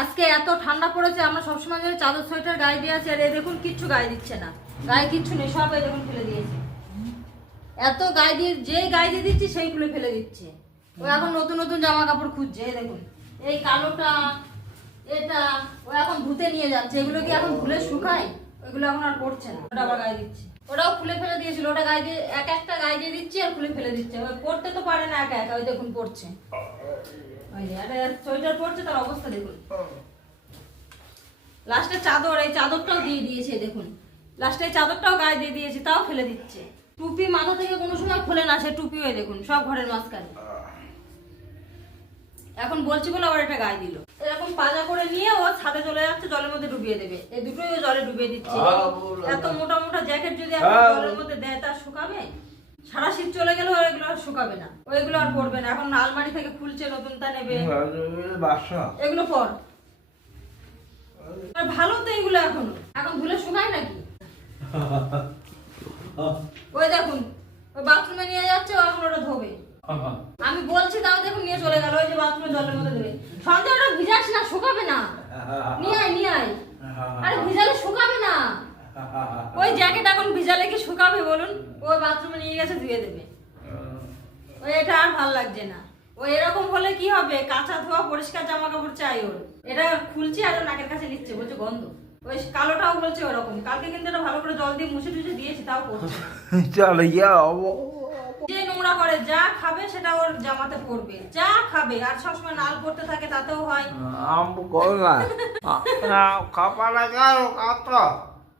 আজকে এত ঠান্ডা পড়েছে, আমরা সবসময় যদি চাদর সোয়েটার গায়ে দিয়ে আছি, আর এই দেখুন কিচ্ছু গায়ে দিচ্ছে না, গায়ে কিচ্ছু নেই, সব এই দেখুন ফেলে দিয়েছে। এত গায়ে দিয়ে, যেই গায়ে দিয়ে দিচ্ছি সেই খুলে ফেলে দিচ্ছে। ও এখন নতুন নতুন জামা কাপড় খুঁজছে, এই দেখুন এই কালোটা, এটা ও এখন ধুতে নিয়ে যাচ্ছে। এগুলো কি এখন ধুলে শুকায়? ওইগুলো এখন আর পড়ছে না, ওটা আবার গায়ে দিচ্ছে। ওটাও খুলে ফেলে দিয়েছিল, ওটা গায়ে দিয়ে এক একটা গায়ে দিয়ে দিচ্ছে আর খুলে ফেলে দিচ্ছে। ওই পড়তে তো পারে না একা একা, ওই দেখুন পড়ছে, ওই যে একটা সোয়েটার পড়ছে, তার অবস্থা দেখুন। লাস্টে চাদর, এই চাদরটাও দিয়ে দিয়েছে দেখুন, লাস্টে এই চাদরটাও গায়ে দিয়ে দিয়েছে, তাও ফেলে দিচ্ছে। টুপি মাথা থেকে কোনো সময় খোলে না, সে টুপি ওই দেখুন সব ঘরের মাঝখানে। এখন বলছি বলে আবার এটা গায়ে দিল। এরকম পাজা করে নিয়ে ও ছাদে চলে যাচ্ছে, জলের মধ্যে ডুবিয়ে দেবে। এই দুটোই ও জলে ডুবিয়ে দিচ্ছে। এত মোটা মোটা জ্যাকেট যদি এখন জলের মধ্যে দেয়, তা শুকাবে? সারা শীত চলে গেলেও এগুলো আর শুকাবে না, ওইগুলো আর পরবে না। এখন আলমারি থেকে খুলছে, নতুনটা নেবে। এগুলো পর, আর ভালো তো এগুলো এখনো, এখন ধুলে শুকায় নাকি? ওই দেখুন ওই বাথরুমে নিয়ে যাচ্ছে, ও এখন ওটা ধোবে। আমি বলছি তাও দেখুন নিয়ে চলে গেল, ওই যে বাথরুমে জলের মধ্যে ধরে। সঞ্জয় ওটা ভিজাস না, শুকাবে না, নিয়ে আয় নিয়ে আয়। আরে ভিজালে শুকাবে না, ওই জ্যাকেট এখন ভিজালে কি শুকাবে বলুন? ওই বাথরুমে নিয়ে গেছে, ধুয়ে দেবে। ওই এটা আর ভাল লাগছে না। ও এরকম হলে কি হবে? কাঁচা ধোয়া পরিষ্কার জামা কাপড় চাই ওর। এটা খুলছে আর নাকের কাছে নিচ্ছে, বলছে গন্ধ। ওই কালোটাও বলছে ওরকম। কালকে কিন্তু এটা ভালো করে জল দিয়ে মুছে টুছে দিয়েছি, তাও করছে। যে নোংরা করে, যা খাবে সেটা ওর জামাতে পড়বে, যা খাবে। আর সবসময় নাল পড়তে থাকে, তাতেও হয়। আম করলা, কাপড় লাগাও, কাপড়